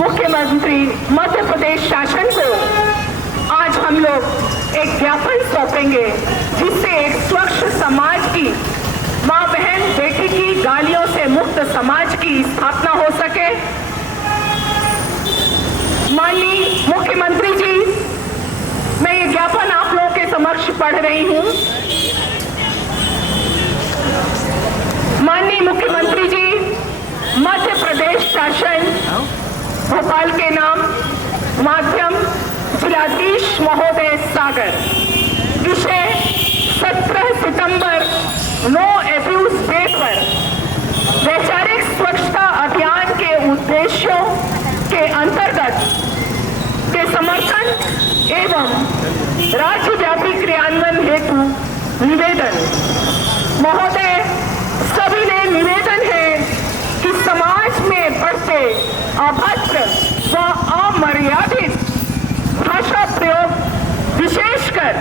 मुख्यमंत्री मध्य प्रदेश शासन को आज हम लोग एक ज्ञापन सौंपेंगे जिससे एक स्वच्छ समाज की, माँ बहन बेटी की गालियों से मुक्त समाज की स्थापना हो सके। माननीय मुख्यमंत्री जी, मैं ये ज्ञापन आप लोगों के समक्ष पढ़ रही हूँ। माननीय मुख्यमंत्री जी, मध्य प्रदेश शासन भोपाल के नाम, माध्यम जिलाधीश महोदय सागर। विषय 17 सितंबर नो एब्यूज डे पर वैचारिक स्वच्छता अभियान के उद्देश्यों के अंतर्गत के समर्थन एवं राज्यव्यापी क्रियान्वयन हेतु निवेदन। महोदय, सविनय निवेदन है कि समाज में बढ़ते अभद्र व अमर्यादित भाषा प्रयोग, विशेषकर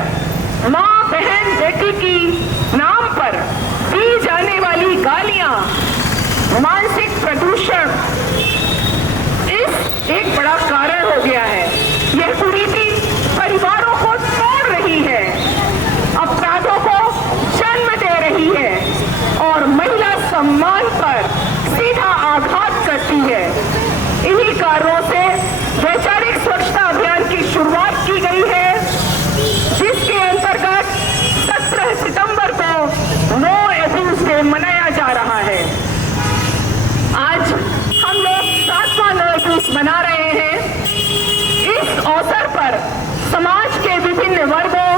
माँ बहन बेटी की नाम पर दी जाने वाली गालियां, मानसिक प्रदूषण इस एक बड़ा कारण हो गया है। यह कुरीति परिवारों को तोड़ रही है, अपराधों को जन्म दे रही है और महिला सम्मान पर सीधा आघात करती है। इन्हीं कारणों से वैचारिक स्वच्छता अभियान की शुरुआत की गई है, जिसके अंतर्गत 17 सितंबर को नो एब्यूज डे मनाया जा रहा है। आज हम लोग 7वां नो एब्यूज मना रहे हैं। इस अवसर पर समाज के विभिन्न वर्गों,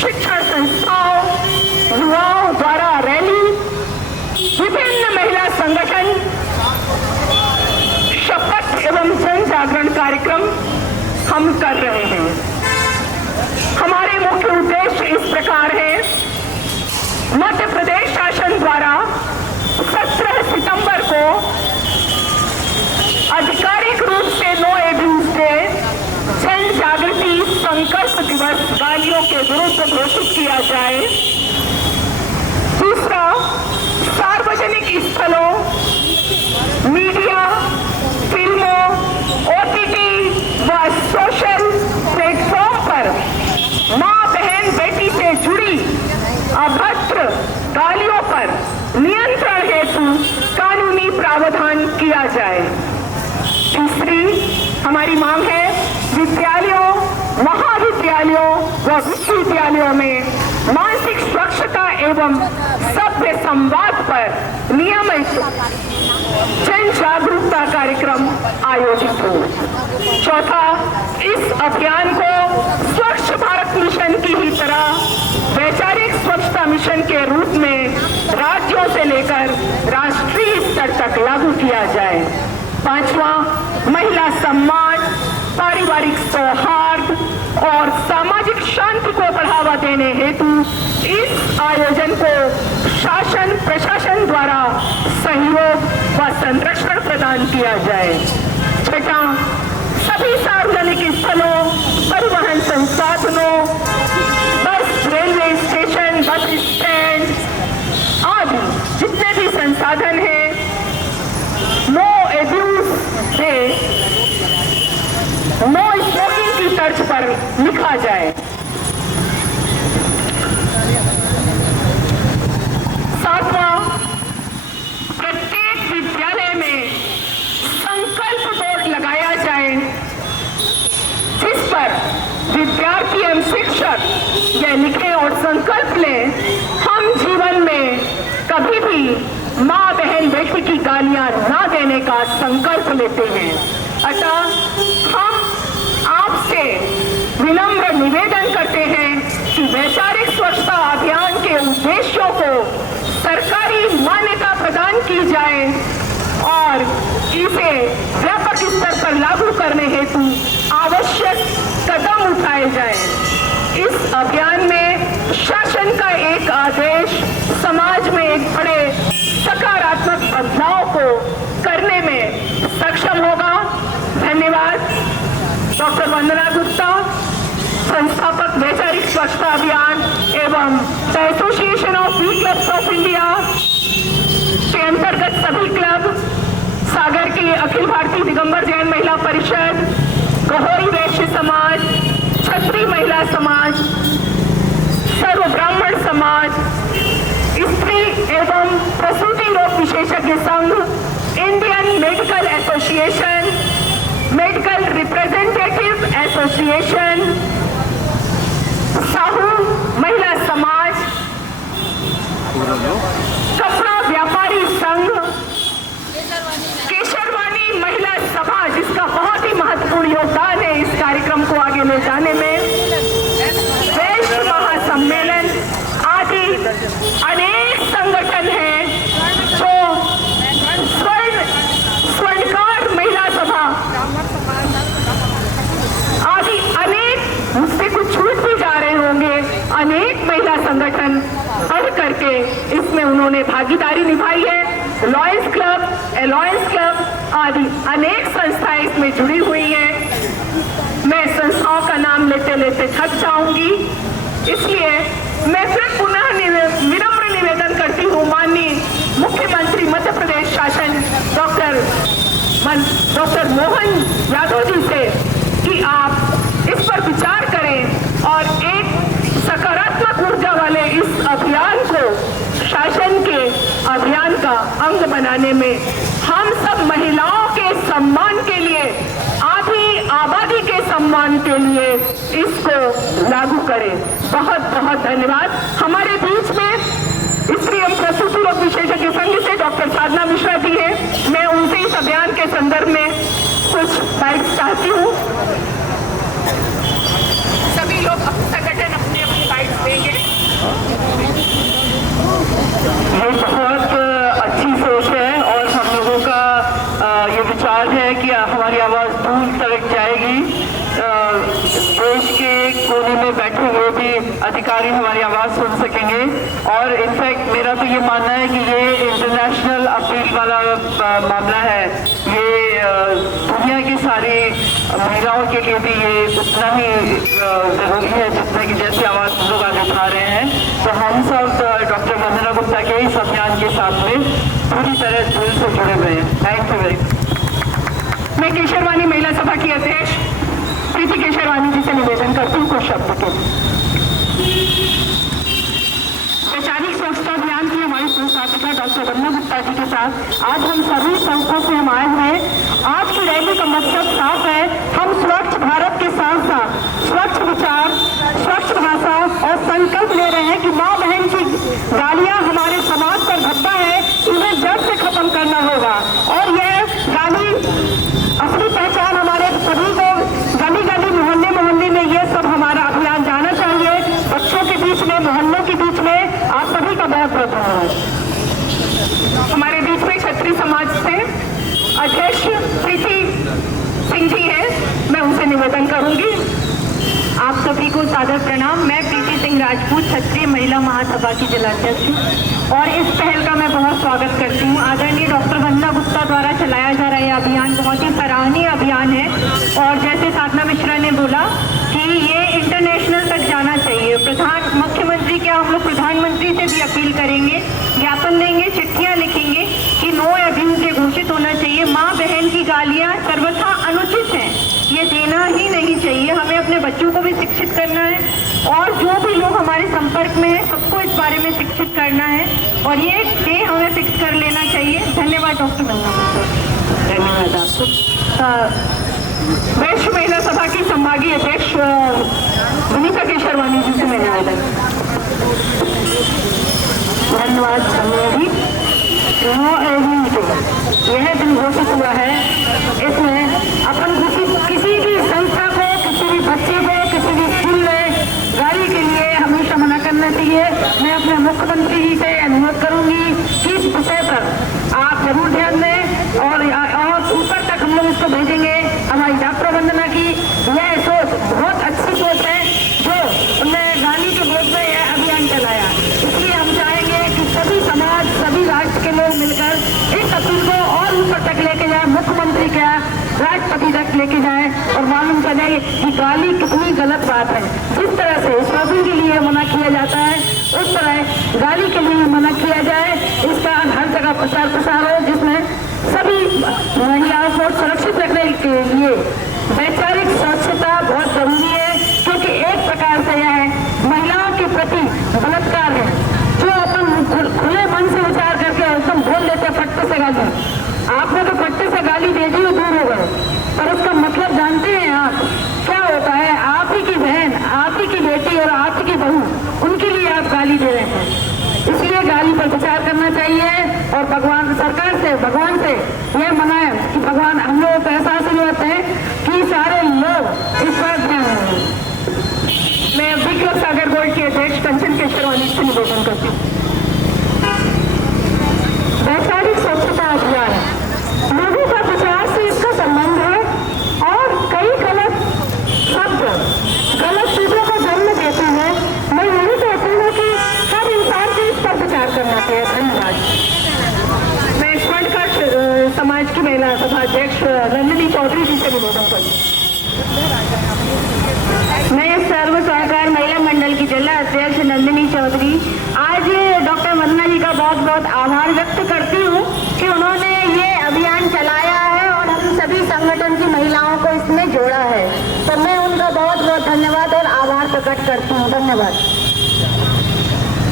शिक्षण संस्थाओं, युवाओं द्वारा रैली, विभिन्न महिला संगठन, शपथ एवं जन जागरण कार्यक्रम हम कर रहे हैं। हमारे मुख्य उद्देश्य इस प्रकार है। मध्य प्रदेश शासन द्वारा 17 सितंबर को आधिकारिक रूप से नो एब्यूज डे, जन जागृति संकल्प दिवस गालियों के विरुद्ध घोषित किया जाए। दूसरा, सार्वजनिक स्थलों, मीडिया, फिल्मों, OTT व सोशल प्लेटफॉर्म पर माँ बहन बेटी से जुड़ी अभद्र गालियों पर नियंत्रण हेतु कानूनी प्रावधान किया जाए। तीसरी हमारी मांग है, विद्यालयों, महाविद्यालयों व विश्वविद्यालयों में मानसिक स्वच्छता एवं सभ्य संवाद पर नियमित जन जागरूकता कार्यक्रम आयोजित हो। चौथा, इस अभियान को स्वच्छ भारत मिशन की ही तरह वैचारिक स्वच्छता मिशन के रूप में राज्यों से लेकर राष्ट्रीय स्तर तक लागू किया जाए। पांचवा, महिला सम्मान, पारिवारिक सौहार्द और सामाजिक शांति को बढ़ावा देने हेतु इस आयोजन को शासन प्रशासन द्वारा सहयोग व संरक्षण प्रदान किया जाए। छठा, सभी सार्वजनिक स्थलों, परिवहन संसाधनों, बस, रेलवे स्टेशन, बस स्टैंड आदि जितने भी संसाधन हैं, no abuse day, no smoking की तर्ज पर लिखा जाए। सातवां, प्रत्येक विद्यालय में संकल्प बोर्ड लगाया जाए, जिस पर विद्यार्थी एवं शिक्षक यह लिखें और संकल्प लें, हम जीवन में कभी भी माँ बहन बेटी की गालियां ना देने का संकल्प लेते हैं। अतः हम आपसे विनम्र निवेदन करते हैं कि वैचारिक स्वच्छता अभियान के उद्देश्यों को सरकारी मान्यता प्रदान की जाए और इसे व्यापक स्तर पर लागू करने हेतु आवश्यक कदम उठाए जाएं। इस अभियान में शासन का एक आदेश समाज में एक बड़े सकारात्मक बदलाव को करने में सक्षम होगा। धन्यवाद। डॉक्टर वंदना गुप्ता, संस्थापक वैचारिक स्वच्छता अभियान एवं the association of we clubs of India के अंतर्गत सभी क्लब सागर की अखिल भारतीय दिगंबर जैन महिला परिषद, कहोई वैश्य समाज, क्षत्रिय महिला समाज, सर्व ब्राह्मण समाज, स्त्री एवं प्रसूति रोग विशेषज्ञ संघ, Indian medical association, medical representative association, Sahu महिला समाज, कपड़ा व्यापारी संघ, केशरवानी महिला सभा, जिसका बहुत ही महत्वपूर्ण योगदान है इस कार्यक्रम को आगे ले जाने में, वैश्य महासम्मेलन आदि अनेक संगठन हैं जो स्वर्णकार महिला सभा आदि अनेक, मुझसे कुछ छूट भी जा रहे होंगे, अनेक महिला संगठन बढ़ करके इसमें उन्होंने भागीदारी निभाई है। लॉयंस क्लब, अलायंस क्लब आदि अनेक संस्थाएं इसमें जुड़ी हुई हैं। मैं संस्थाओं का नाम लेते लेते थक जाऊंगी, इसलिए मैं फिर पुनः विनम्र निवेदन करती हूँ माननीय मुख्यमंत्री मध्य प्रदेश शासन डॉक्टर मोहन यादव जी से कि आप इस पर विचार करें और एक सकारात्मक ऊर्जा वाले इस अभियान को शासन के अभियान का अंग बनाने में हम सब महिलाओं के सम्मान के लिए, आधी आबादी के सम्मान के लिए इसको लागू करें। बहुत बहुत धन्यवाद। हमारे बीच में स्त्री एवं प्रसूति रोग विशेषज्ञ संघ से डॉक्टर साधना मिश्रा जी हैं। मैं उनसे इस अभियान के संदर्भ में कुछ बाइट्स चाहती हूँ। सभी लोग संगठन अपनी अपनी बाइट्स देंगे। ये बहुत अच्छी सोच है और हम लोगों का ये विचार है कि हमारी आवाज़ दूर तक जाएगी। देश के कोने में बैठे हुए भी अधिकारी हमारी आवाज़ सुन सकेंगे और इनफैक्ट मेरा तो ये मानना है कि ये इंटरनेशनल अपील वाला मामला है। ये दुनिया की सारी महिलाओं के लिए भी ये उतना ही ज़रूरी है जितना कि जैसे आवाज़ हम लोग आज उठा रहे हैं। तो हम सब डॉक्टर वंदना गुप्ता के इस अभियान के साथ में पूरी तरह दिल से जुड़े हुए हैं। Thank you very much. मैं केशरवानी महिला सभा की अध्यक्ष प्रीति केशरवानी जी से निवेदन करती हूँ कुछ शब्द के। वैचारिक स्वच्छता अभियान की हमारी संस्थापिका डॉक्टर वंदना गुप्ता जी के साथ आज हम सभी संस्थों से हम आए हुए हैं। आज की रैली का मकसद साफ है। हम स्वच्छ भारत के साथ साथ स्वच्छ विचार, स्वच्छ भाषा और संकल्प ले रहे हैं कि माँ बहन की गालियाँ हमारे समाज पर धब्बा है, इन्हें जड़ से खत्म करना होगा। और यह गाली अपनी पहचान हमारे सभी को गली गली मोहल्ले मोहल्ले में ये सब हमारा अभियान जाना चाहिए। बच्चों के बीच में, मोहल्लों के बीच में आप सभी का बहुत बहुत धन्यवाद। हमारे बीच में क्षत्रिय समाज से अध्यक्ष प्रीति सिंह जी हैं, मैं उनसे निवेदन करूंगी। आप सभी को सादर प्रणाम। मैं प्रीति सिंह राजपूत, क्षत्रिय महिला महासभा की जिलाध्यक्ष हूँ और इस पहल का मैं बहुत स्वागत करती हूँ। आदरणीय डॉक्टर वंदना गुप्ता द्वारा चलाया जा रहा यह अभियान बहुत ही सराहनीय अभियान है और जैसे साधना मिश्रा ने बोला कि ये इंटरनेशनल तक जाना चाहिए। मुख्यमंत्री क्या, हम लोग प्रधानमंत्री से भी अपील करेंगे, ज्ञापन देंगे, चिट्ठियाँ लिखेंगे कि नो अब्यूज ये घोषित होना चाहिए। माँ बहन की गालियाँ सर्वथा अनुचित हैं, ये देना ही नहीं चाहिए। हमें अपने बच्चों को भी शिक्षित करना है और जो भी लोग हमारे संपर्क में है सबको इस बारे में शिक्षित करना है और ये डे हमें फिक्स कर लेना चाहिए। धन्यवाद डॉक्टर वंदना। धन्यवाद आपको। वैश्य महिला सभा की संभागीय अध्यक्ष वनिता केशरवानी जी से मैं निवेदन। धन्यवाद। यह दिन घोषित हुआ है, इसमें अपन किसी भी संस्था को, किसी भी बच्चे को, किसी भी स्कूल में गाड़ी के लिए हमेशा मना करना चाहिए। मैं अपने मुख्यमंत्री जी से अनुरोध करूंगी कि इस विषय पर आप जरूर ध्यान दें और ऊपर तक हम लोग इसको भेजेंगे। हमारी डॉक्टर वंदना की यह सोच बहुत अच्छी सोच है जो उन्होंने गांधी के विरोध में यह अभियान चलाया। इसलिए हम चाहेंगे कि सभी समाज, सभी राष्ट्र के लोग मिलकर इस अपील को और ऊपर तक लेके जाए, मुख्यमंत्री क्या, राष्ट्रपति तक लेके जाए और मालूम करें कि गाली कितनी गलत बात है। जिस तरह से शॉपिंग के लिए मना किया जाता है उस तरह गाली के लिए मना किया जाए। इसका हर जगह प्रचार प्रसार हो जिसमें सब सभी महिलाओं को सुरक्षित रखने के लिए वैचारिक स्वच्छता बहुत जरूरी है, क्योंकि एक प्रकार से यह महिलाओं के प्रति बलात्कार है, जो अपन खुले मन से विचार करके एकदम बोल देते फट्टे से गाली। आपने तो फट्टे से गाली दे दी, दूर हो गए, पर उसका मतलब जानते हैं आप क्या होता है? आप ही की बहन, आप ही की बेटी और आप ही की बहू, उनके लिए आप गाली दे रहे हैं। इसलिए गाली पर विचार करना चाहिए और भगवान सरकार से, भगवान से यह मनाएं कि भगवान हम लोगों को ऐसा आशीर्वाद है कि सारे लोग इस पर ध्यान दें। मैं विक्रम सागर गोल्ड के अध्यक्ष कंचन केशरवानी से निवेदन करती हूँ। वैचारिक स्वच्छता अभियान लोगों का विचार से इसका संबंध है और कई गलत शब्द गलत चीजों को जन्म देते हैं। मैं यही कहती हूँ कि हर इंसान को इस पर विचार करना चाहिए। धन्यवाद। मैं स्वर्णकर समाज की महिला सभा अध्यक्ष नंदिनी चौधरी जी से निवेदन करती हूँ। मैं सर्व सहकार महिला मंडल की जिला अध्यक्ष नंदिनी चौधरी आज डॉक्टर वंदना जी का बहुत बहुत आभार व्यक्त करती हूँ कि उन्होंने ये अभियान चलाया है और हम सभी संगठन की महिलाओं को इसमें जोड़ा है। तो मैं उनका बहुत बहुत धन्यवाद और आभार प्रकट करती हूँ। धन्यवाद।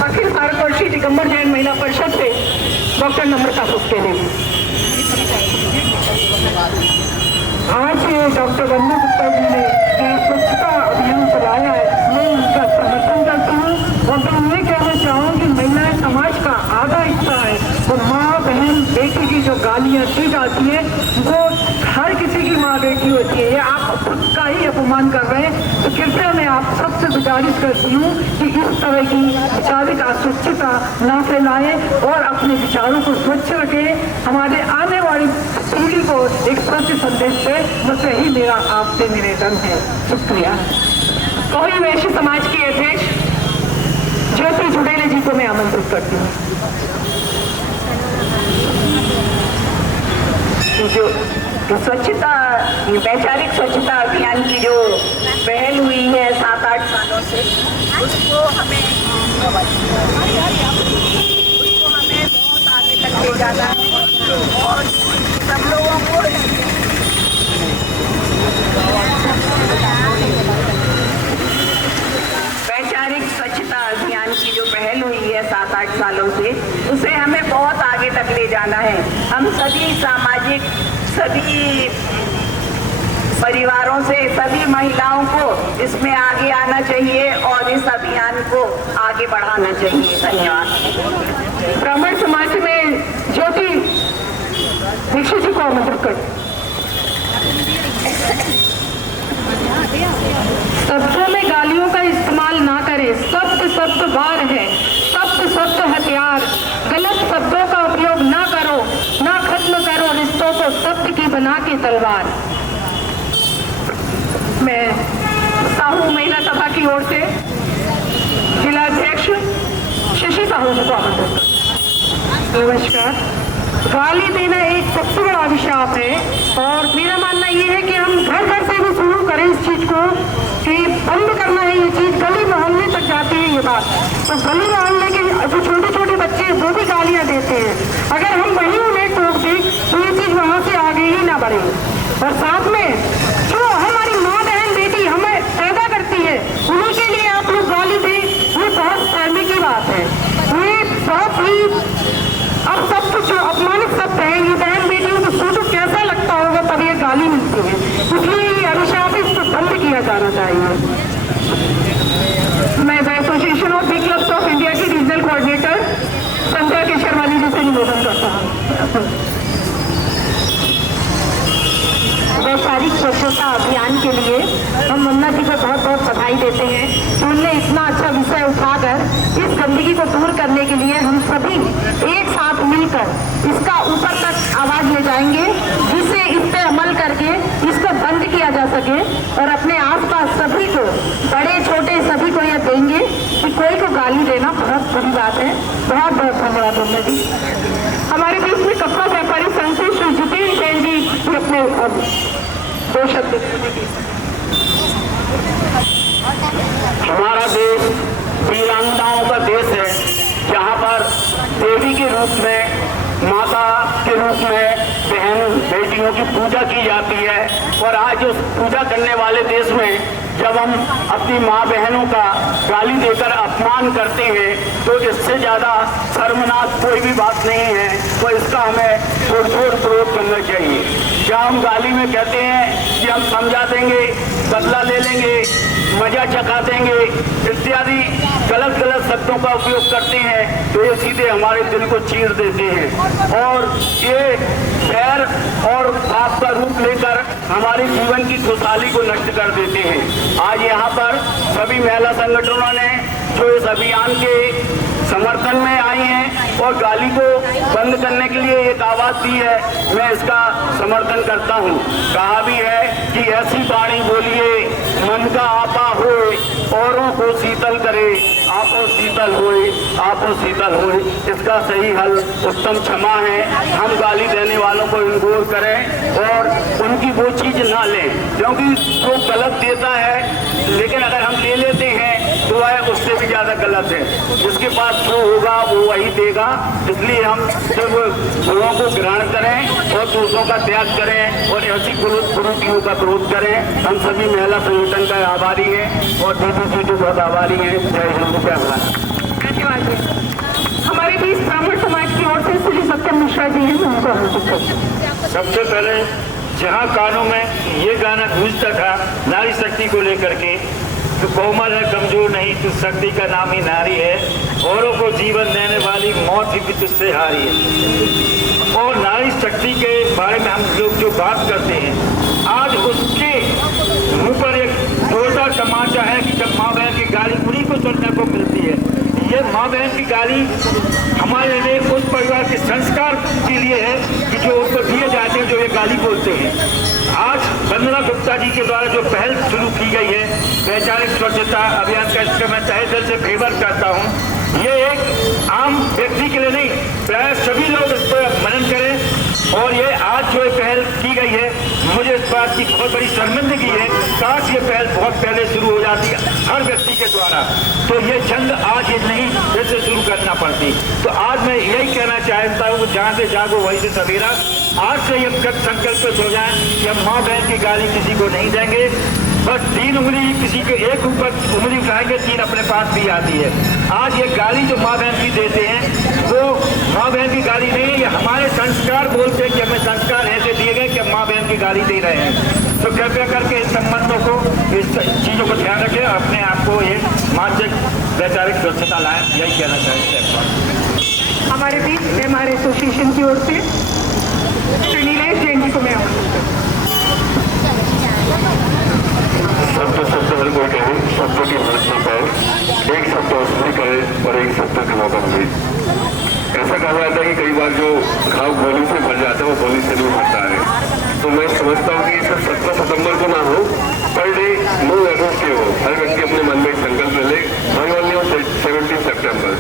अखिल भारतवर्षीय दिगंबर जैन महिला परिषद से डॉक्टर नम्रता पुष्पेले। आज डॉक्टर वंदना गुप्ता जी ने स्वच्छता अभियान चलाया है, मैं उनका समर्थन करती हूँ और मैं ये कहना चाहूँगी महिलाएं समाज का आधा हिस्सा है और माँ बहन बेटी की जो गालियाँ दी जाती है वो हर किसी की माँ बेटी होती है, ये आप खुद का ही अपमान कर रहे हैं। तो कृपया मैं आप सबसे गुजारिश करती हूँ कि इस तरह की वैचारिक अस्वच्छता न फैलाएं और अपने विचारों को स्वच्छ रखें। हमारे आने वाली पीढ़ी को एक स्वच्छ संदेश है, बस यही मेरा आपसे निवेदन है। शुक्रिया। कोई वैश्य समाज की अध्यक्ष ज्योति जुड़ेले जी को मैं आमंत्रित करती हूँ। जो स्वच्छता वैचारिक स्वच्छता अभियान की जो पहल हुई है 7-8 सालों से, उसको हमें बहुत आगे तक ले जाना है और सब लोगों को वैचारिक स्वच्छता अभियान की जो पहल हुई है 7-8 सालों से, उसे हमें बहुत आगे तक ले जाना है। हम सभी सामाजिक, सभी परिवारों से, सभी महिलाओं को इसमें आगे आना चाहिए और इस अभियान को आगे बढ़ाना चाहिए। धन्यवाद। ब्राह्मण समाज में ज्योति दीक्षित जी को आमंत्रित कर। शब्दों में गालियों का इस्तेमाल ना करें। शब्द वार है, शब्द हथियार। गलत शब्दों का उपयोग ना करो, ना खत्म करो रिश्तों को शब्द की बना के तलवार। मैं साहू महिला सभा की ओर से जिला अध्यक्ष शशि साहू जी को आमंत्रित करती हूं। नमस्कार। गाली देना एक सबसे बड़ा अभिशाप है और मेरा मानना ये है कि हम घर घर से भी शुरू करें इस चीज को कि बंद करना है ये चीज। गली मोहल्ले तक जाती है ये बात, तो गली मोहल्ले के जो छोटे छोटे बच्चे वो भी गालियां देते हैं। अगर हम वहीं उन्हें टोक दें तो ये चीज वहां से आगे ही ना बढ़े। और साथ में जो हमारी माँ बहन बेटी हमें पैदा करती है उन्हीं के लिए आप लोग गाली दें, ये बहुत शर्मी की बात है। ये बहुत ही अब सब कुछ अपमानित शब्द है। ये बहन बेटियों को सोचो कैसा लगता होगा तब ये गाली मिलती है, इसलिए ये अभिशाप इसको बंद किया जाना चाहिए। मैं the association of big clubs of India की रीजनल कोऑर्डिनेटर संजय केशरवानी जी से निवेदन करता हूँ। वैचारिक स्वच्छता अभियान के लिए हम वंदना जी को बहुत बहुत बधाई देते हैं कि उनने इतना अच्छा विषय उठाकर इस गंदगी को दूर करने के लिए हम सभी एक साथ मिलकर इसका ऊपर तक आवाज ले जाएंगे, जिससे इस पे अमल करके इसको बंद किया जा सके और अपने आसपास सभी को, बड़े छोटे सभी को यह देंगे कि कोई को गाली देना बहुत बुरी बात है। बहुत बहुत धन्यवाद वंदना जी। हमारे बीच में कपड़ा व्यापारी संघ से श्री जितेंद्र जैन जी अपने दो शब्द। हमारा देश वीरांगनाओं का देश है, जहाँ पर देवी के रूप में, माता के रूप में, बहन बेटियों की पूजा की जाती है। और आज उस पूजा करने वाले देश में जब हम अपनी माँ बहनों का गाली देकर अपमान करते हैं तो इससे ज़्यादा शर्मनाक कोई भी बात नहीं है। तो इसका हमें पुरजोर विरोध करना चाहिए। क्या हम गाली में कहते हैं कि हम समझा देंगे, बदला ले लेंगे, मजा चखा देंगे इत्यादि गलत गलत शब्दों का उपयोग करते हैं तो ये सीधे हमारे दिल को चीर देते हैं और ये बैर और पाप का रूप लेकर हमारे जीवन की खुशहाली को नष्ट कर देते हैं। आज यहाँ पर सभी महिला संगठनों ने जो इस अभियान के समर्थन में आई हैं और गाली को बंद करने के लिए एक आवाज दी है, मैं इसका समर्थन करता हूँ। कहा भी है कि ऐसी वाणी बोलिए मन का आपा होए, औरों को शीतल करे, आपो शीतल होए, आपो शीतल होए। इसका सही हल उत्तम क्षमा है। हम गाली देने वालों को इग्नोर करें और उनकी वो चीज ना लें, क्योंकि वो गलत देता है लेकिन अगर हम ले लेते हैं तो वह उससे भी ज्यादा गलत है। जिसके पास जो होगा वो वही देगा। इसलिए हम सिर्फ गुणों को ग्रहण करें और दूसरों का त्याग करें और ऐसी कुरीतियों का विरोध करें। हम सभी महिला संगठन का आभारी हैं और DDC के बहुत आभारी हैं। जय हिंद, जय भारत। धन्यवाद जी। हमारे बीच ब्राह्मण समाज की ओर से श्री सत्यम मिश्रा जी हैं, उनको आमंत्रित करते हैं। सबसे पहले जहाँ कानों में ये गाना गूंजता था नारी शक्ति को लेकर के, तो कोमल है कमजोर नहीं तू शक्ति का नाम ही नारी है, औरों को जीवन देने वाली मौत ही भी तुझसे हारी है। और नारी शक्ति के बारे में हम लोग जो बात करते हैं, आज उसके मुंह पर एक जोरदार तमाचा है कि जब माँ बहन की गाली उन्हीं को सुनने को मिलती है। ये माँ बहन की गाली हमारे लिए उस परिवार के संस्कार के लिए है कि जो उनको दिए जाते हैं, जो ये गाली बोलते हैं। आज वंदना गुप्ता जी के द्वारा जो पहल शुरू की गई है वैचारिक स्वच्छता अभियान का, इसका मैं तहे दिल से फेवर करता हूँ। ये एक आम व्यक्ति के लिए नहीं, प्राय सभी लोग इस पर मनन करें। और ये आज जो पहल की गई है, मुझे इस बात की बहुत बड़ी शर्मिंदगी है। काश ये पहल बहुत पहले शुरू हो जाती है हर व्यक्ति के द्वारा, तो ये जंग आज ये नहीं फिर से शुरू करना पड़ती। तो आज मैं यही कहना चाहता हूँ, जहाँ से जागो वहीं से सवेरा। आज से ये संकल्पित हो जाए कि हम माँ बहन की गाली किसी को नहीं देंगे। बस 3 उंगली किसी के एक ऊपर उंगली उठाएंगे, 3 अपने पास भी आती है। आज ये गाली जो माँ बहन की देते हैं वो माँ बहन की गाली नहीं है, ये हमारे संस्कार बोलते हैं कि हमें संस्कार ऐसे दिए गए कि हम माँ बहन की गाली दे रहे हैं। तो कृपया करके इस संबंधों को, इस चीज़ों को ध्यान रखें, अपने आप को ये मानसिक वैचारिक स्वच्छता लाएं, यही कहना चाहेंगे। हमारे बीच हमारे एसोसिएशन की ओर से श्री नीलेश जैन जी को मैं शब्द हर कोई कहे, शब्दों की मदद न पाए, एक शब्द औषधि करे और एक शब्द का मौका मिले। ऐसा कहा जाता है कि कई बार जो घाव गोली से भर जाता है वो गोली से नहीं भरता है। तो मैं समझता हूँ कि सिर्फ 17 सितंबर को ना हो, पर डे नो एवरेज के हो, हर व्यक्ति अपने मन में एक संकल्प ले, भाई वाली हो 17 सितंबर,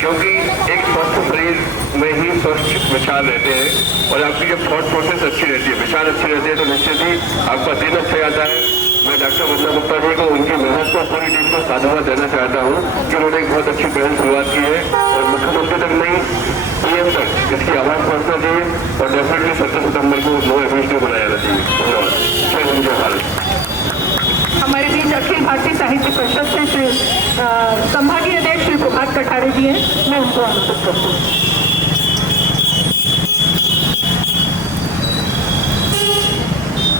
क्योंकि एक स्वस्थ शरीर में ही स्वस्थ विचार रहते हैं और आपकी जब थॉट प्रोसेस अच्छी रहती है, विचार अच्छे रहते हैं, तो निश्चित ही आपका दिन अच्छा जाता है। मैं डॉक्टर वंदना गुप्ता जी को, उनकी मेहनत को, पूरी टीम को साधुवाद देना चाहता हूँ कि उन्होंने एक बहुत अच्छी पहल शुरुआत की है और मुख्यमंत्री तक नहीं PM तक इसकी आवाज़ पहुँचना चाहिए और डेफिनेटली 17 सितंबर को नो एवरेज डे बनाया जाना चाहिए। धन्यवाद। जय हिंद, जय भारत। हमारे बीच अखिल भारतीय साहित्य परिषद से श्री संभागीय अध्यक्ष श्री प्रभात कठारे जी हैं, मैं उनको आमंत्रित करती हूँ।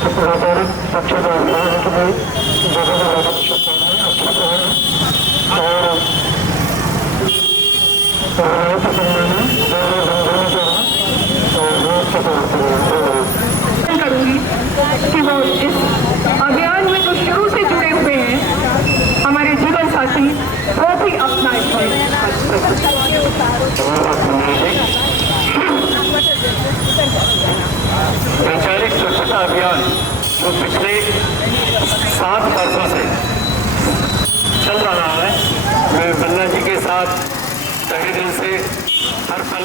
स्वच्छता अभियान के लिए जगह जगह अच्छे से और करूंगी कि वो इस अभियान में जो शुरू से जुड़े हुए हैं हमारे जीवन साथी, वो भी अपना वैचारिक स्वच्छता अभियान जो पिछले 7 वर्षों से चल रहा है, मैं वंदना जी के साथ तहे दिल से हर पल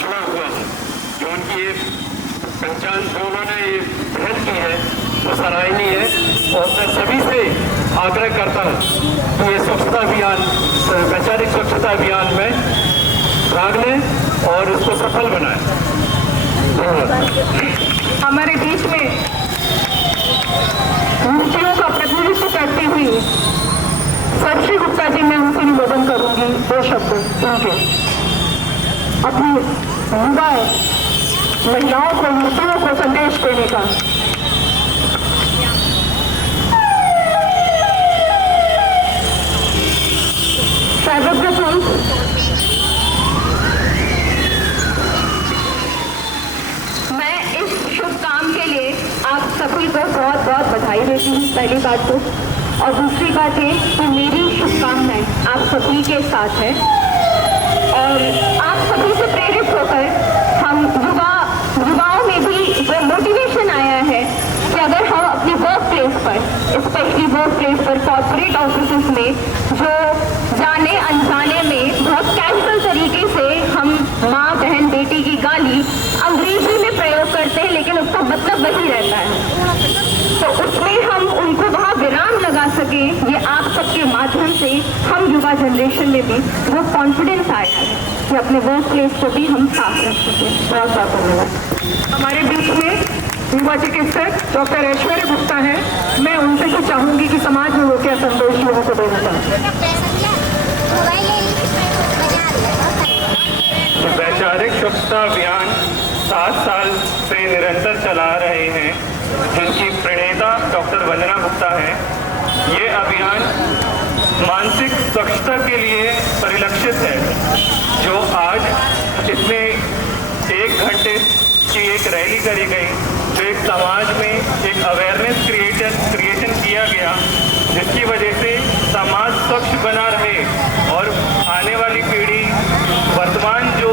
जुड़ा हुआ हूँ। जो उनकी ये पहचान, जो उन्होंने ये पहल की है वो सराहनीय है और मैं सभी से आग्रह करता हूँ कि ये स्वच्छता अभियान, वैचारिक स्वच्छता अभियान में भाग लें और इसको सफल बनाएं। धन्यवाद। हमारे बीच में मूर्तियों का प्रतिनिधित्व करती हुई सरश्री गुप्ता जी, मैं उनसे निवेदन करूंगी 2 शब्द उनके अपनी युवा महिलाओं को, मूर्तियों को संदेश देने का। सर्वप्रथम मैं इस शुभ काम के लिए आप सभी को बहुत बहुत बधाई देती हूँ, पहली बात तो। और दूसरी बात ये कि मेरी शुभकामनाएं आप सभी के साथ है और आप सभी से प्रेरित होकर हम युवाओं में भी वो मोटिवेशन आया है कि अगर हम अपनी वर्क प्लेस पर, स्पेशली वर्क प्लेस पर कॉर्पोरेट ऑफिस में जो जाने अनजाने में बहुत कैजुअल तरीके से हम माँ बहन बेटी की गाली अंग्रेजी में प्रयोग करते हैं, लेकिन उसका मतलब वही रहता है, तो उसमें हम उनको वहाँ विराम लगा सके, ये आप सबके माध्यम से हम युवा जनरेशन में भी वो कॉन्फिडेंस आया है कि अपने वर्क प्लेस को भी हम साफ रख सकें। बहुत बहुत धन्यवाद। हमारे बीच में युवा चिकित्सक डॉक्टर ऐश्वर्य गुप्ता है, मैं उनसे भी चाहूंगी कि समाज में वो क्या संदेश लोगों को देना चाहते हैं। वैचारिक स्वच्छता अभियान 7 साल से निरंतर चला रहे हैं, जिनकी प्रणेता डॉक्टर वंदना गुप्ता है। ये अभियान मानसिक स्वच्छता के लिए परिलक्षित है, जो आज इसमें 1 घंटे की एक रैली करी गई, जो एक समाज में एक अवेयरनेस क्रिएशन किया गया, जिसकी वजह से समाज स्वच्छ बना रहे और आने वाली पीढ़ी, वर्तमान जो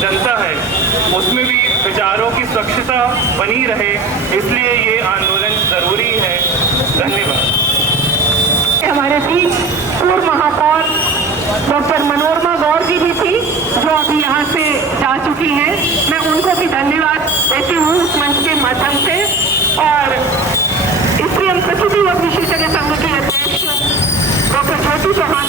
जनता है, उसमें भी विचारों की स्वच्छता बनी रहे, इसलिए ये आंदोलन जरूरी है। धन्यवाद। हमारे बीच पूर्व महापौर डॉक्टर मनोरमा गौर जी भी थी, जो अभी यहाँ से जा चुकी हैं। मैं उनको भी धन्यवाद देती हूँ उस मंच के माध्यम से। और इसलिए हम प्रकृति व विशेषज्ञ संघ के अध्यक्ष डॉक्टर ज्योति चौहान